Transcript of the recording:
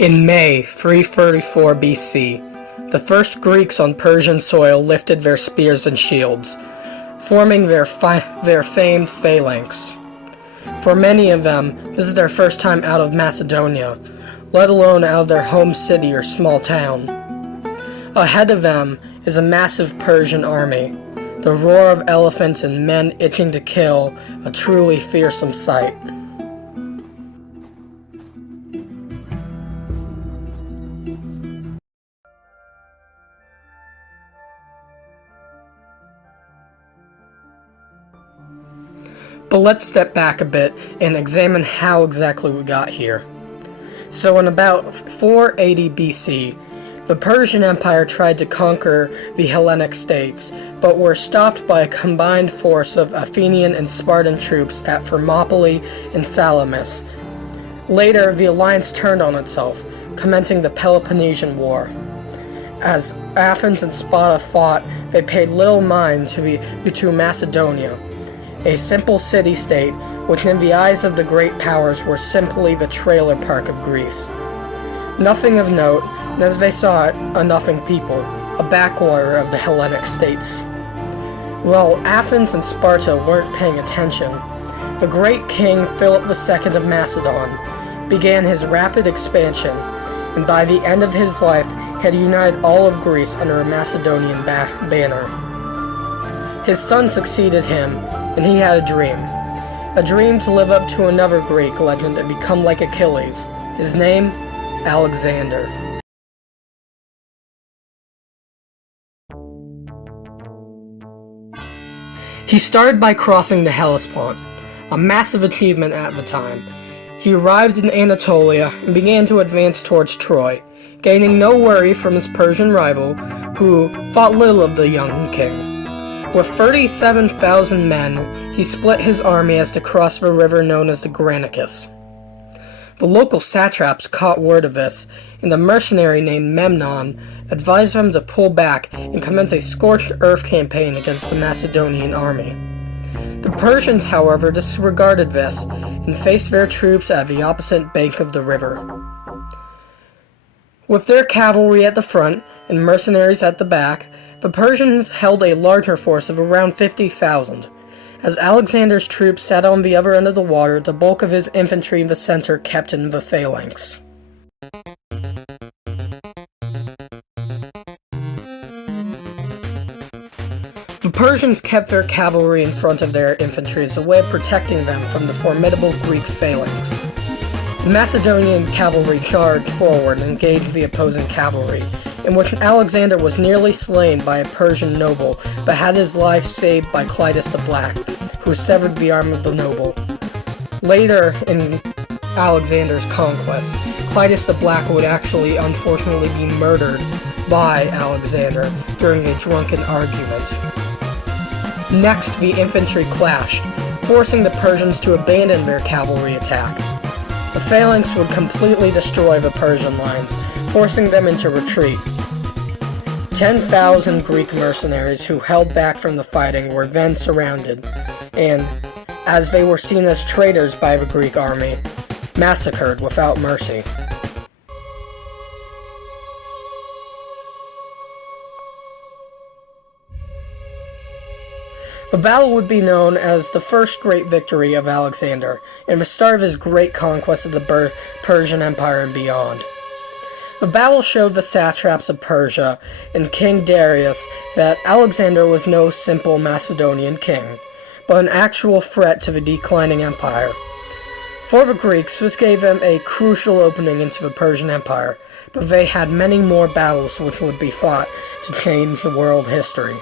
In May 334 BC, the first Greeks on Persian soil lifted their spears and shields, forming their famed phalanx. For many of them, this is their first time out of Macedonia, let alone out of their home city or small town. Ahead of them is a massive Persian army, the roar of elephants and men itching to kill, a truly fearsome sight. But let's step back a bit and examine how exactly we got here. So in about 480 BC, the Persian Empire tried to conquer the Hellenic states, but were stopped by a combined force of Athenian and Spartan troops at Thermopylae and Salamis. Later, the alliance turned on itself, commencing the Peloponnesian War. As Athens and Sparta fought, they paid little mind to Macedonia, a simple city-state which in the eyes of the great powers were simply the trailer park of Greece. Nothing of note, and as they saw it, a nothing people, a backwater of the Hellenic states. While Athens and Sparta weren't paying attention, the great king Philip II of Macedon began his rapid expansion, and by the end of his life had united all of Greece under a Macedonian banner. His son succeeded him, and he had a dream to live up to another Greek legend and become like Achilles. His name, Alexander. He started by crossing the Hellespont, a massive achievement at the time. He arrived in Anatolia and began to advance towards Troy, gaining no worry from his Persian rival, who thought little of the young king. With 37,000 men, he split his army as to cross the river known as the Granicus. The local satraps caught word of this, and a mercenary named Memnon advised them to pull back and commence a scorched earth campaign against the Macedonian army. The Persians, however, disregarded this and faced their troops at the opposite bank of the river. With their cavalry at the front and mercenaries at the back, the Persians held a larger force of around 50,000. As Alexander's troops sat on the other end of the water, the bulk of his infantry in the center kept in the phalanx. The Persians kept their cavalry in front of their infantry as a way of protecting them from the formidable Greek phalanx. The Macedonian cavalry charged forward and engaged the opposing cavalry, in which Alexander was nearly slain by a Persian noble, but had his life saved by Clitus the Black, who severed the arm of the noble. Later in Alexander's conquest, Clitus the Black would actually unfortunately be murdered by Alexander during a drunken argument. Next, the infantry clashed, forcing the Persians to abandon their cavalry attack. The phalanx would completely destroy the Persian lines, forcing them into retreat. 10,000 Greek mercenaries who held back from the fighting were then surrounded, and, as they were seen as traitors by the Greek army, massacred without mercy. The battle would be known as the first great victory of Alexander, and the start of his great conquest of the Persian Empire and beyond. The battle showed the satraps of Persia and King Darius that Alexander was no simple Macedonian king, but an actual threat to the declining empire. For the Greeks, this gave them a crucial opening into the Persian Empire, but they had many more battles which would be fought to change the world history.